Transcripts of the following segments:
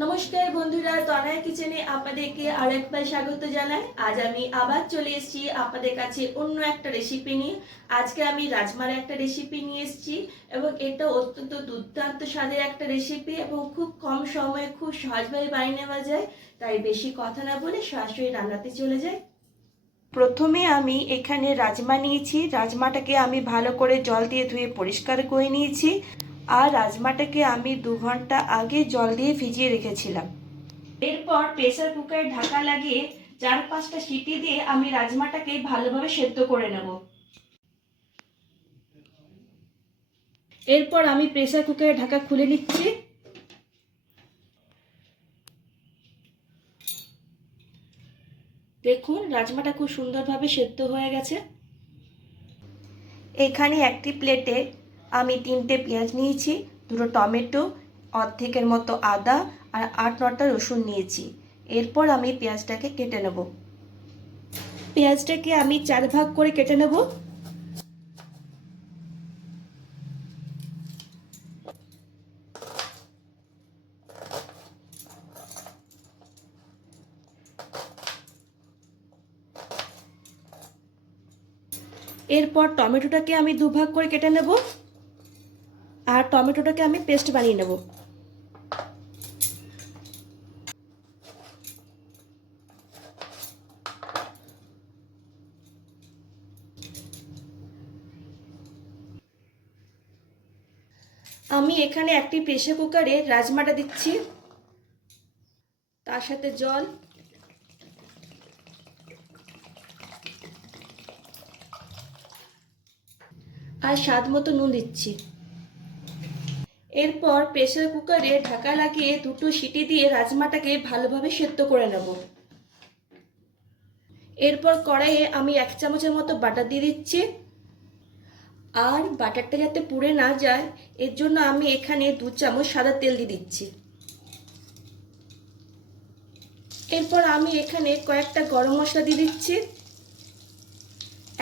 নমস্কার বন্ধুরা, তনয়া কিচেনে আপনাদেরকে আরেকবার স্বাগত জানাই। আজ আমি আবার চলে এসেছি আপনাদের কাছে অন্য একটা রেসিপি নিয়ে। আজকে আমি রাজমার একটা রেসিপি নিয়ে এসেছি এবং এটা অত্যন্ত দুর্দান্ত স্বাদের একটা রেসিপি এবং খুব কম সময়ে খুব সহজভাবে বানিয়ে নেওয়া যায়। তাই বেশি কথা না বলে সরাসরি রান্নাতে চলে যাই। প্রথমে আমি এখানে রাজমা নিয়েছি। রাজমাটাকে আমি ভালো করে জল দিয়ে ধুয়ে পরিষ্কার করে নিয়েছি। আর রাজমাটাকে আমি 2 ঘন্টা আগে জল দিয়ে ভিজিয়ে রেখেছিলাম। এরপর প্রেসার কুকারে ঢাকা লাগিয়ে 4-5টা সিটি দিয়ে আমি রাজমাটাকে ভালোভাবে সেদ্ধ করে নেব। এরপর আমি প্রেসার কুকারে ঢাকা খুলে নিচ্ছি। দেখুন রাজমাটা খুব সুন্দরভাবে সেদ্ধ হয়ে গেছে। এখানে একটি প্লেটে আমি 3টে পেঁয়াজ নিয়েছি, 2টো টমেটো, অর্ধেকের মতো আদা আর 8-9টা রসুন নিয়েছি। এরপর আমি পেঁয়াজটাকে কেটে নেব। পেঁয়াজটাকে আমি 4 ভাগ করে কেটে নেব। এরপর টমেটোটাকে আমি 2 ভাগ করে কেটে নেব আর টমেটোটাকে আমি পেস্ট বানিয়ে নেব। আমি এখানে একটি প্রেসার কুকারে রাজমাটা দিচ্ছি, তার সাথে জল আর স্বাদ মতো নুন দিচ্ছি। এরপর প্রেসার কুকারে ঢাকা লাগিয়ে 2টো সিটি দিয়ে রাজমাটাকে ভালোভাবে সেদ্ধ করে নেব। এরপর কড়াইয়ে আমি 1 চামচের মতো বাটার দিয়ে দিচ্ছি। আর বাটারটা যাতে পুড়ে না যায় এর জন্য আমি এখানে 2 চামচ সাদা তেল দিয়ে দিচ্ছি। এরপর আমি এখানে কয়েকটা গরম মশলা দিয়ে দিচ্ছি,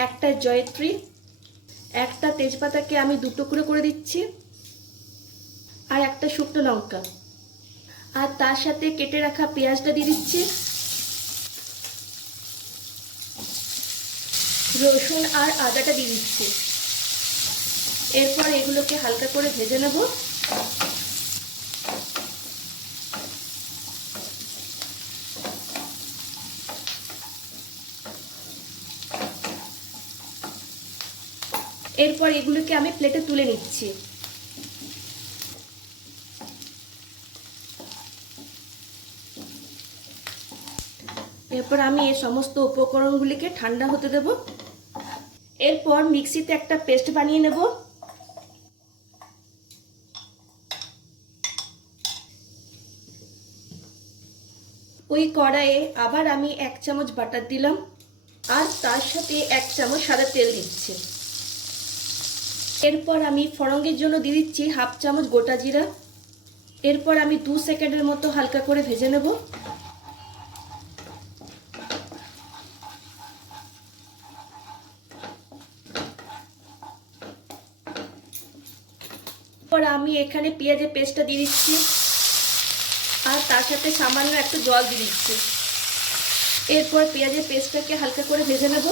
একটা জয়িত্রী, একটা তেজপাতাকে আমি 2 টুকরো করে দিচ্ছি আর একটা শুকনো লঙ্কা। আর তার সাথে কেটে রাখা পেঁয়াজটা দিয়ে দিচ্ছি, রসুন আর আদাটা দিয়ে দিচ্ছি। এরপর এগুলোকে হালকা করে ভেজে নেব। এরপর এগুলোকে আমি প্লেটে তুলে নিচ্ছি। এরপর আমি এই সমস্ত উপকরণগুলিকে ঠান্ডা হতে দেব। এরপর মিক্সিতে একটা পেস্ট বানিয়ে নেব। ওই কড়াইয়ে আবার আমি 1 চামচ বাটার দিলাম আর তার সাথে 1 চামচ সাদা তেল দিচ্ছি। এরপর আমি ফোড়নের জন্য দিয়ে দিচ্ছি 1/2 চামচ গোটা জিরা। এরপর আমি 2 সেকেন্ডের মতো হালকা করে ভেজে নেব। এরপর আমি এখানে পেঁয়াজের পেস্টটা দিয়ে দিচ্ছি আর তার সাথে সামান্য একটু জল দিয়ে দিচ্ছি। এরপর পেঁয়াজের পেস্টটাকে হালকা করে ভেজে নেব।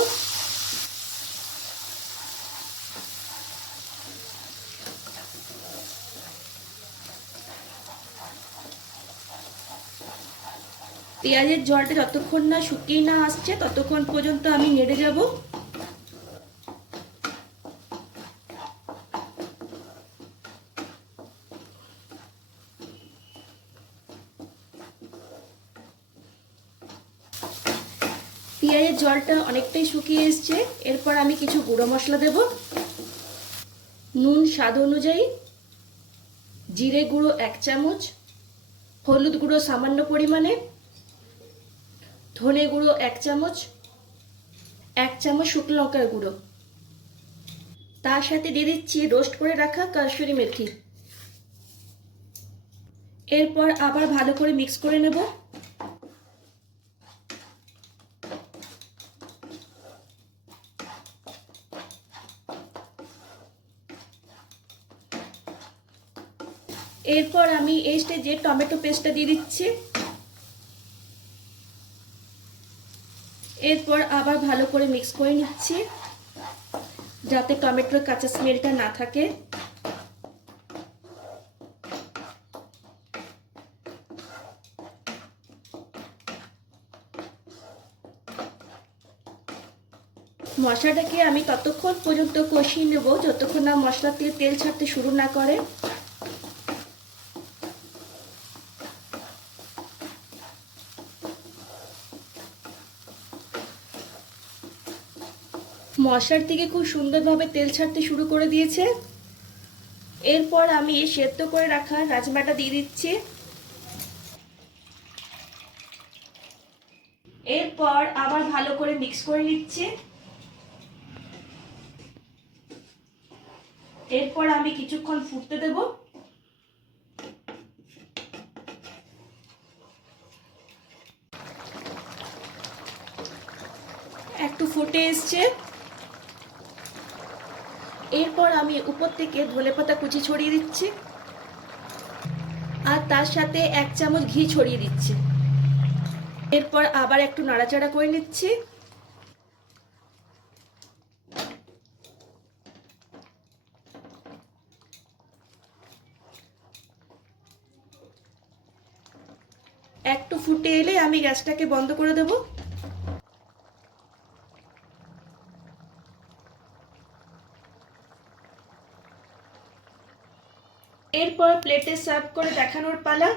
পেঁয়াজের জলটা যতক্ষণ না শুকিয়ে না আসছে ততক্ষণ পর্যন্ত আমি নেড়ে যাব। পেঁয়াজের জলটা অনেকটাই শুকিয়ে এসছে। এরপর আমি কিছু গুঁড়ো মশলা দেব, নুন স্বাদ অনুযায়ী, জিরে গুঁড়ো 1 চামচ, হলুদ গুঁড়ো সামান্য পরিমাণে, ধনে গুঁড়ো 1 চামচ, 1 চামচ শুকনো লঙ্কার গুঁড়ো, তার সাথে দিয়ে দিচ্ছি রোস্ট করে রাখা কাসুরি মেথি। এরপর আবার ভালো করে মিক্স করে নেব। এরপর আমি এই স্টেজে টমেটো পেস্টটা দিয়ে দিচ্ছি। এরপর আবার ভালো করে মিক্স করে নিচ্ছি যাতে টমেটোর কাঁচা স্মেলটা না থাকে। মশলাটাকে আমি ততক্ষণ পর্যন্ত কষিয়ে নেব যতক্ষণ না মশলা থেকে তেল ছাড়তে শুরু না করে। মশলার থেকে খুব সুন্দরভাবে তেল ছাড়তে শুরু করে দিয়েছে। এরপর আমি সেদ্ধ করে রাখা রাজমাটা দিয়ে দিচ্ছি। এরপর আবার ভালো করে মিক্স করে নিচ্ছি। এরপর আমি কিছুক্ষণ ফুটতে দেব। একটু ফুটে এসছে। এরপর আমি উপর থেকে ধনেপাতা কুচি ছড়িয়ে দিচ্ছি আর তার সাথে 1 চামচ ঘি ছড়িয়ে দিচ্ছি। এরপর আবার একটু নাড়াচাড়া করে নিচ্ছি। একটু ফুটে এলে আমি গ্যাসটাকে বন্ধ করে দেব। এরপর প্লেটে সার্ভ করে দেখানোর পালা।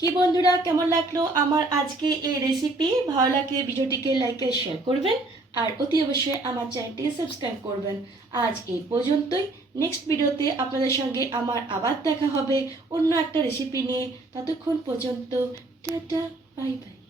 কি বন্ধুরা, কেমন লাগলো আমার আজকে এই রেসিপি? ভালো লাগলে ভিডিওটিকে লাইক আর শেয়ার করবেন আর অতি অবশ্যই আমার চ্যানেলটিকে সাবস্ক্রাইব করবেন। আজ এই পর্যন্তই। নেক্সট ভিডিওতে আপনাদের সঙ্গে আমার আবার দেখা হবে অন্য একটা রেসিপি নিয়ে। ততক্ষণ পর্যন্ত টাটা, বাই বাই।